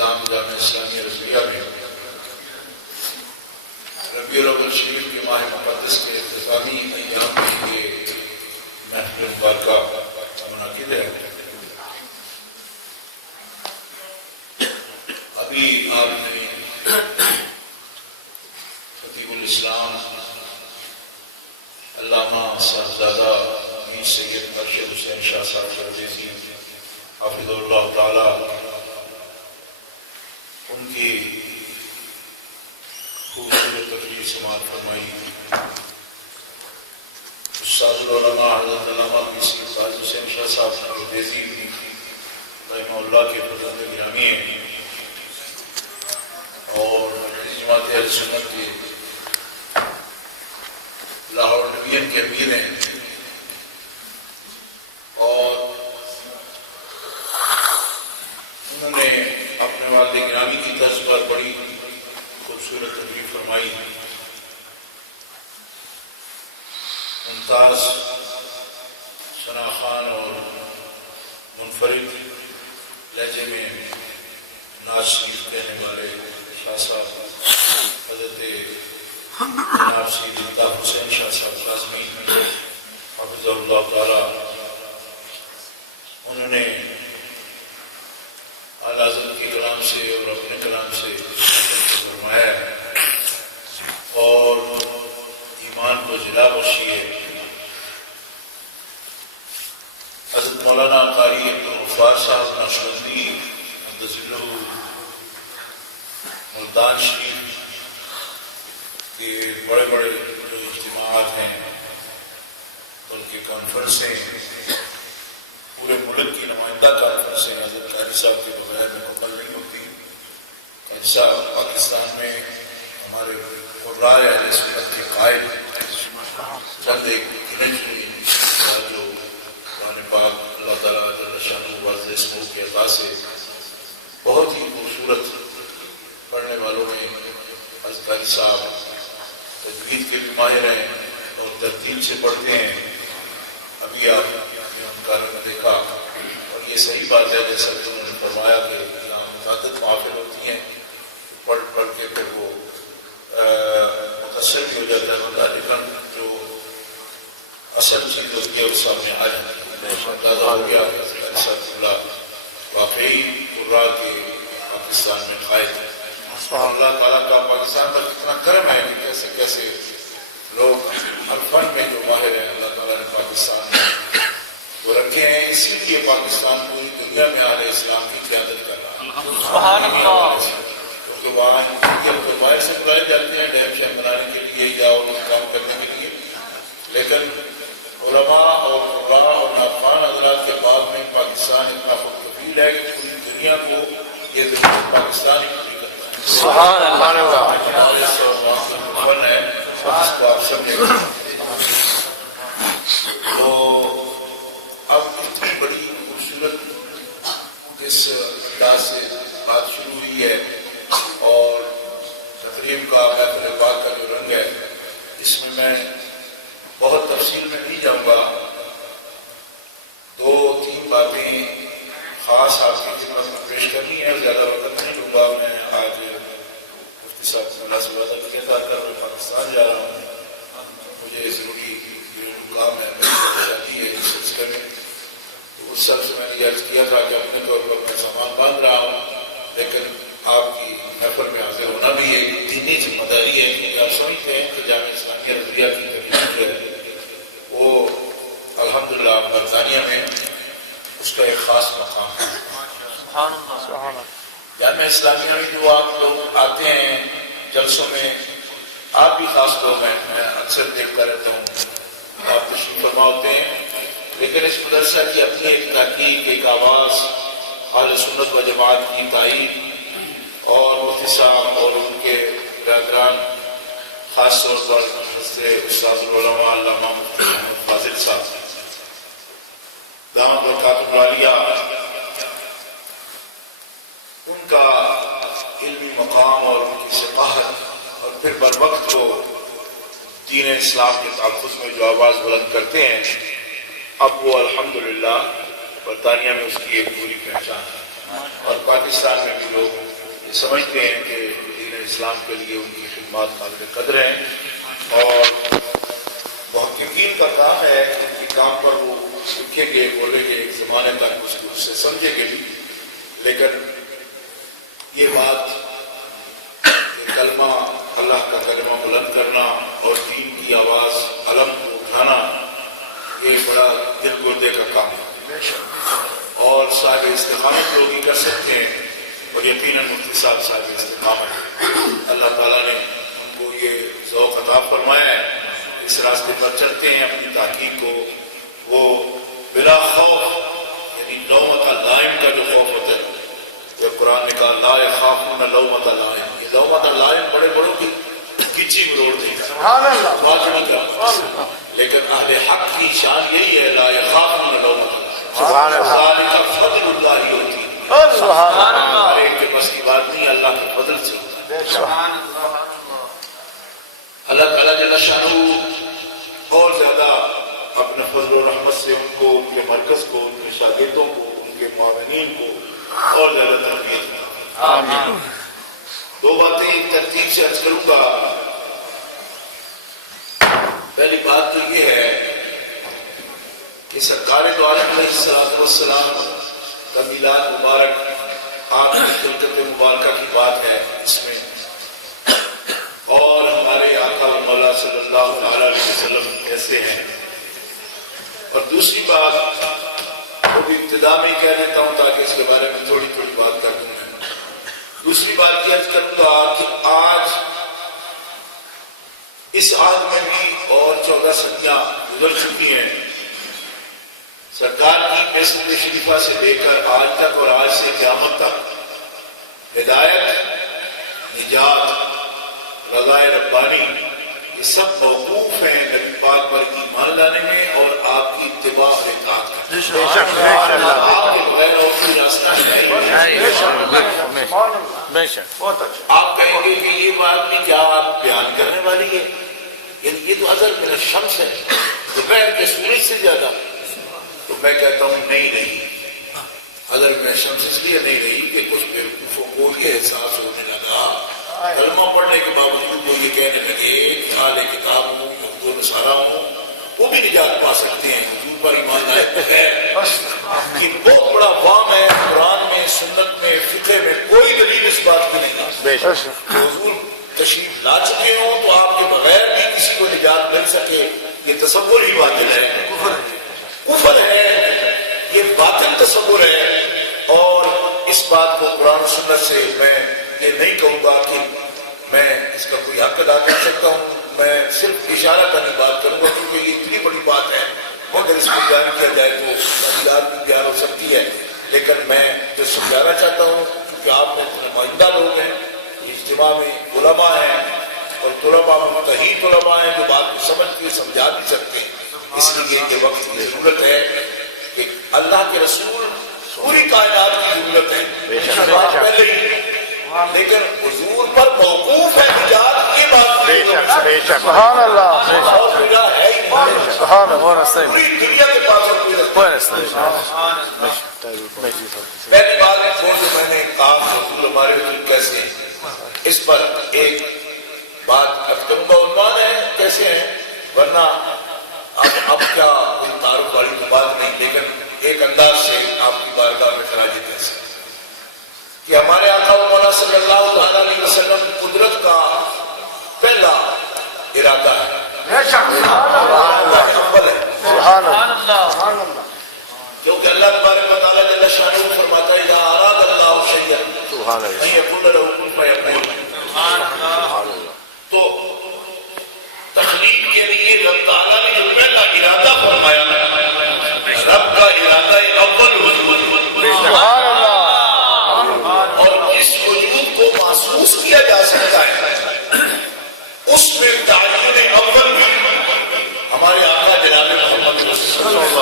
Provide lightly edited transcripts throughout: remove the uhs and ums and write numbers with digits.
نظام جامعہ اسلامیہ رضویہ میں ربیع الاول شریف کے ماہ مقدس کے اختتامی ایام میں یہ محفل مبارکہ منعقد ہے۔ ابھی آپ نے خطیب الاسلام علامہ صاحبزادہ میر سید ارشد حسین شاہ صاحب پردیسی حافظ اللہ تعالی ان کی خوبصورت تقریر سماعت فرمائی۔ استاد العلماء حضرت علامہ میر سید قاضی حسین شاہ صاحب پردیسی رحمہ اللہ کے فرزند گرامی ہیں اور جماعت اہل سنت کے لاہور ڈویژن کے امیر ہیں اور انہوں نے اپنے والد گرامی کی طرز پر بڑی خوبصورت تقریر فرمائی۔ ممتاز شناخوان اور منفرد لہجے میں نعت شریف کہنے والے شاہ صاحب حضرت جناب سید الطاف حسین شاہ صاحب کاظمی حافظ اللہ تعالی انہوں نے اعلیٰ حضرت کے کلام سے اور اپنے کلام سے فرمایا ہے اور ایمان کو جلا بخشی ہے۔ حضرت مولانا قاری عبدالغفار صاحب نقشبندی مدظلہ ملتان شریف کے بڑے بڑے جو اجتماعات ہیں ان کی کانفرنسیں پورے ملک کی نمائندہ کانفرنسیں حضرت قاری صاحب کے بغیر مکمل نہیں ہوتی۔ قاری صاحب پاکستان میں ہمارے قرائے اہل سنت کے قائد چند ایک گنے چنی جو قرآن پاک اللہ تعالیٰ جل شانہ واضح اسموں کے عطا سے بہت ہی خوبصورت پڑھنے والوں میں حضرت قاری صاحب تجوید کے بھی ماہر ہیں اور ترتیب سے پڑھتے ہیں۔ ابھی آپ نے ان کا رنگ دیکھا اور یہ صحیح بات ہے جیسا کہ انہوں نے فرمایا کہ یہاں متعدد محافل ہوتی ہیں، پڑھ پڑھ کے پھر وہ متاثر بھی ہو جاتا ہے بندہ، لیکن جو اصل چیز ہوتی ہے وہ سامنے آ جاتی ہے۔ اندازہ ہو گیا واقعی قرآ کے پاکستان میں قائد ہے۔ اللہ تعالیٰ کا پاکستان پر کتنا کرم ہے کہ کیسے کیسے لوگ ہر فن میں جو ماہر ہیں اللہ تعالیٰ نے پاکستان میں وہ رکھے ہیں، اسی لیے پاکستان پوری دنیا میں اہل اسلام کی قیادت کر رہا ہے۔ کیونکہ وہاں باہر سے بلائے جاتے ہیں ڈیم شیم بنانے کے لیے یا اور کام کرنے کے لیے، لیکن علماء اور قراء اور ناخوان حضرات کے بعد میں پاکستان اتنا خود کفیل ہے کہ پوری دنیا کو یہ ضرورت پاکستان ہی پوری کرتا ہے۔ سبحان اللہ ہے اس کو آپ سمجھیں گے۔ تو اب اتنی بڑی خوبصورت اس انداز سے بات شروع ہوئی ہے اور تقریب کا محفل پاک کا جو رنگ ہے اس میں بہت تفصیل میں نہیں جاؤں گا، دو تین باتیں خاص آپ کی خدمت میں پیش کرنی ہے، زیادہ وقت نہیں لوں گا۔ میں آج مفتی صاحب سے اللہ سے وعدہ کیا تھا کہ میں پاکستان جا رہا ہوں، مجھے ضروری گھریلو کام ہے، میری شادی ہے اس سلسلے میں، تو اس سب سے میں نے یہ عرض کیا تھا کہ اپنے طور پر میں سامان باندھ رہا ہوں، لیکن آپ کی محفل میں حاضر ہونا بھی ایک دینی ذمہ داری ہے، کیونکہ آپ سمجھتے ہیں کہ جامعہ اسلامیہ رضویہ کی تقریب جو ہے وہ الحمدللہ برطانیہ میں اس کا ایک خاص مقام ہے۔ جامعہ اسلامیہ میں جو آپ لوگ آتے ہیں جلسوں میں، آپ بھی خاص لوگ ہیں، میں اکثر دیکھتا رہتا ہوں، آپ تشریف فرما ہوتے ہیں، لیکن اس مدرسہ کی اپنی ایک تحقیق، ایک آواز، اہل سنت و جماعت کی تائید اور مفتی صاحب اور ان کے برادران، خاص طور پر حضرت استاد العلماء علامہ مفتی محمد فاضل صاحب دامت برکاتہ العالیہ، ان کا علمی مقام اور ان کی ثقافت اور پھر بر وقت وہ دین اسلام کے تحفظ میں جو آواز بلند کرتے ہیں، اب وہ الحمدللہ برطانیہ میں اس کی ایک پوری پہچان ہے۔ اور پاکستان میں بھی لوگ یہ سمجھتے ہیں کہ دین اسلام کے لیے ان کی خدمات قابل قدر ہیں اور بہت یقین کا کام ہے کہ ان کے کام پر وہ سیکھیں گے، بولیں گے، ایک زمانے تک اس کو اس سے سمجھیں گے بھی، لیکن یہ بات کہ کلمہ اللہ کا کلمہ بلند کرنا اور دین کی آواز علم کو اٹھانا یہ بڑا دل گردے کا کام ہے اور صاحب استقامت لوگ ہی کر سکتے ہیں اور یقیناً مفتی صاحب استقامت اللہ تعالیٰ نے ان کو یہ ذوق عطا فرمایا ہے، اس راستے پر چلتے ہیں اپنی تحقیق کو وہ بلا خوف، یعنی لومۃ لائم کا جو خوف ہوتا ہے، جب قرآن نے کہا لا یخافون لومۃ لائم، یہ لومۃ لائم بڑے بڑوں کی کچی مروڑ دے گا، لیکن اہل حق کی شان یہی ہے لا یخافون لومۃ لائم، ذالک فضل اللہ یؤتی، ہر ایک کے بس کی بات نہیں، اللہ کے فضل سے ہوتا ہے۔ اللہ تعالیٰ جل شانہ اور زیادہ اپنے فضل و رحمت سے ان کو، ان کے مرکز کو، ان کے شاگردوں کو، ان کے معاونین کو اور زیادہ تربیت کرے۔ آمین۔ دو باتیں ایک ترتیب سے عرض کروں گا۔ پہلی بات تو یہ ہے کہ سرکار دو عالم علیہ الصلوۃ والسلام کا میلاد مبارک آپ کی خلقت مبارکہ کی بات ہے اس میں، اور ہمارے آقا و مولا صلی اللہ علیہ وسلم کیسے ہیں، اور دوسری بات وہ بھی ابتدا میں کہہ دیتا ہوں تاکہ اس کے بارے میں تھوڑی تھوڑی بات کر دوں میں۔ دوسری بات یہ عرض کروں گا کہ آج اس عہد میں بھی اور 14 صدیاں گزر چکی ہیں، سرکار کی بعثت شریفہ سے لے کر آج تک اور آج سے قیامت تک ہدایت، نجات، رضائے ربانی یہ سب موقوف ہیں نبی پاک پر ایمان لانے میں اور آپ کی اتباع اور اطاعت کرنے میں۔ آپ کے بغیر اور کوئی راستہ نہیں۔ آپ کہیں گے کہ یہ بات بھی کیا آپ بیان کرنے والی ہے، یعنی یہ تو ازل من الشمس ہے، دوپہر کے سورج سے زیادہ، تو میں کہتا ہوں نہیں رہی، اگر میں شمس اس لیے نہیں رہی کہ کچھ بیوقوفوں کو یہ احساس ہونے لگا، کلمہ پڑھنے کے باوجود وہ یہ کہنے لگے کہ اہل کتاب ہوں، یہود و نصارہ ہوں، وہ بھی نجات پا سکتے ہیں، حضور پر ایمان لائے ہے۔ یہ بہت بڑا وام ہے، قرآن میں، سنت میں، فقہ میں کوئی دلیل اس بات کی نہیں ہے۔ حضور تشریف لا چکے ہوں تو آپ کے بغیر بھی کسی کو نجات مل سکے، یہ تصور ہی باطل ہے، کفر ہے، یہ باطل تصور ہے۔ اور اس بات کو قرآن و سنت سے میں یہ نہیں کہوں گا کہ میں اس کا کوئی حق ادا کر سکتا ہوں، میں صرف اشارہ کرنے بات کروں گا کیونکہ یہ اتنی بڑی بات ہے، اگر اس کو بیان کیا جائے تو تفصیلات بھی بیان ہو سکتی ہے، لیکن میں جو سمجھانا چاہتا ہوں کیونکہ آپ میں نمائندہ لوگ ہیں، اجتماع میں علماء ہیں اور طلباء میں متحد علماء ہیں جو بات کو سمجھ کے سمجھا بھی سکتے ہیں، اس لیے یہ وقت کی ضرورت ہے کہ اللہ کے رسول پوری کائنات کی ضرورت ہے پہلے ہی، لیکن حضور پر موقوف ہے نجات، یہ بات سبحان اللہ، اور میرا ہے ہی نہیں، سبحان اللہ، پوری دنیا کے پاس اور کوئی رستہ نہیں۔ پہلی بات جو میں نے کہا حضور ہمارے حضور کیسے ہیں، اس پر ایک بات کروں گا، عنوان ہے کیسے ہیں، ورنہ اب کیا کوئی تعارف والی تو بات نہیں، لیکن ایک انداز سے آپ کی بارگاہ میں خراج تحسین کہ ہمارے آقا و مولا صلی اللہ تعالیٰ علیہ وسلم قدرت کا پہلا ارادہ ہے، سبحان اللہ، کیونکہ اللہ تبارک و تعالیٰ جل شانہ فرماتا ہے اذا اراد اللہ شیئا ان یقول له کن فیکون، تو تخلیق کے لیے رب تعالیٰ نے جو پہلا ارادہ فرمایا، رب کا ارادہ اول سبحان اللہ، اور جس وجود کو محسوس کیا جا سکتا ہے اس میں تعین اول بھی ہمارے آقا جناب محمد رسول اللہ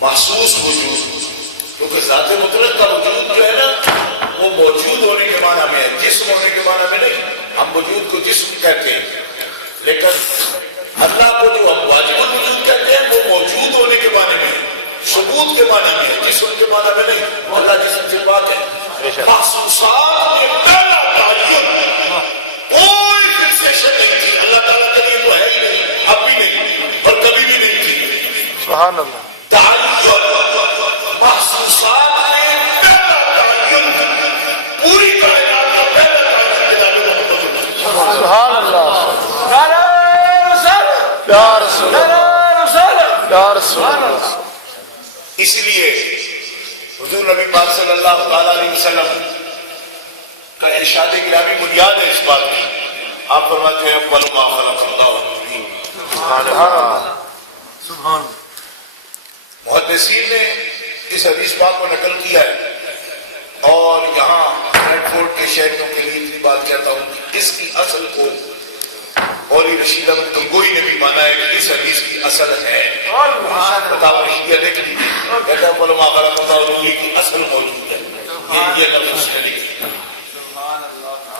محسوس وجود، کیونکہ ذات مطلق کا وجود جو ہے نا وہ موجود ہونے کے معنی میں ہے، جسم ہونے کے معنی میں نہیں، ہم وجود کو جسم کہتے ہیں، لیکن اللہ کو جو ہم واجب الوجود کہتے ہیں وہ موجود ہونے کے معنی میں ہے، ثبوت کے معنی میں ہے، جسم کے معنی میں نہیں، اللہ جسم سے پاک ہے۔ محسوسات میں پہلا تعین کوئی فکسیشن نہیں تھی، اللہ تعالیٰ کے لیے تو ہے ہی نہیں، اب بھی نہیں اور کبھی بھی نہیں تھی۔ سبحان اللہ۔ تعین محسوسات میں پہلا تعین، پوری کائنات کا پہلا تعین جناب محمد۔ سبحان اللہ۔ نعرہ رسالت، یا رسول اللہ، نعرہ رسالت، یا رسول اللہ۔ اس لیے حضور نبی پاک صلی اللہ تعالیٰ علیہ وسلم کا ارشاد گرامی بنیاد ہے اس بات کی۔ آپ فرماتے ہیں اول ما خلق اللہ النور۔ سبحان اللہ۔ سبحان محدثین نے اس حدیث پاک کو نقل کیا ہے، اور یہاں فریڈ فورڈ کے شہریوں کے لیے اتنی بات کہتا ہوں کہ اس کی اصل کو مولی رشید احمد گنگوئی نے بھی مانا ہے کہ اس حدیث کی اصل ہے۔ فتاوی رشیدیہ دیکھ لیجیے، کہتا ہے اول ما خلق اللہ النور کی اصل موجود ہے، یہ لفظ اس نے لکھی۔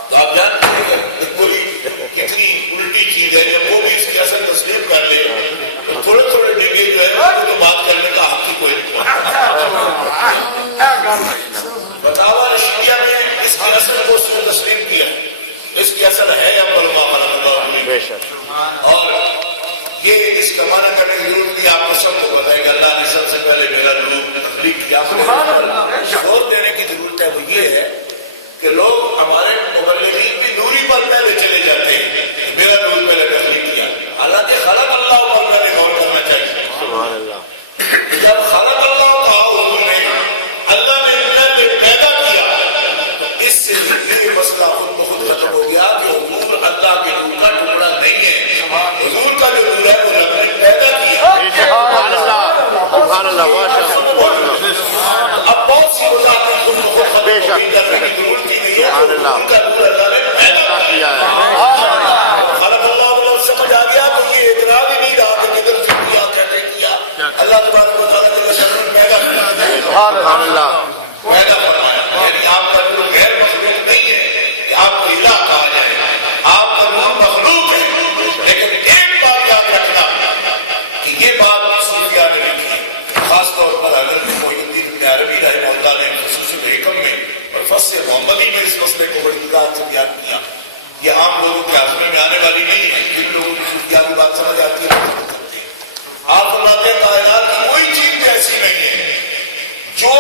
تو آپ جانتے ہیں کہ کوئی کتنی الٹی چیز ہے، جب وہ بھی اس کی اصل تسلیم کر لے تو تھوڑے تھوڑے ڈگے جو ہے وہ تو بات کرنے کا حق ہی کوئی نہیں۔ فتاوی رشیدیہ نے اس کی اصل کو اس کو تسلیم کیا، اس کی اصل ہے اول ما خلق اللہ النور۔ بے شک۔ اور یہ اس کا معنی کرنے کی ضرورت نہیں، آپ کو سب کو پتہ ہے کہ اللہ نے سب سے پہلے میرا نور تخلیق کیا۔ زور دینے کی ضرورت ہے وہ یہ ہے کہ لوگ ہمارے مبلغین بھی نوری پر پہلے چلے جاتے ہیں، میرا نور پہلے تخلیق کیا، حالانکہ خلق اللہ پر پہلے غور کرنا چاہیے۔ سبحان اللہ۔ جب خلق اللہ کہا حضور نے، اللہ نے پہلے پیدا کیا، تو اس سے یہ مسئلہ خود بخود ختم ہو گیا کہ حضور اللہ کے نور کا ٹکڑا نہیں ہے، حضور کا جو نور ہے وہ رب نے پیدا کیا۔ سبحان اللہ، سبحان اللہ، ماشاء اللہ۔ اب بہت سی وضاحتیں خود بخود ختم بے ہو شک۔ گئی، کرنے کی ضرورت ہی نہیں ہے، سبحان اللہ۔ حضور کا نور اللہ نے پیدا کیا۔ خلق اللہ والا سمجھ آ گیا تو یہ اعتراض ہی نہیں رہا کہ کدھر سے کیا، کیسے کیا، اللہ تبارک و تعالیٰ کے بشر نے پیدا کیا، سبحان اللہ۔ پیدا فرمایا۔ یعنی آپ کا نور غیر مخلوق نہیں ہے کہ آپ کو الہ کہا جائے، آپ کا نور مخلوق ہے، لیکن ایک بات یاد رکھنا کہ یہ بات صوفیاء نے لکھی ہے، خاص طور پر حضرت محی الدین ابن عربی رحمہ اللہ نے خصوص الحکم میں اور فصل محمدی میں اس مسئلے کو بڑی وضاحت سے بیان کیا۔ یہ عام لوگوں کے ہاضمے میں آنے والی نہیں ہے، جن لوگوں کو صوفیاء کی بات سمجھ آتی ہے آپ فرماتے ہیں کائنات کی کوئی چیز ایسی نہیں ہے جو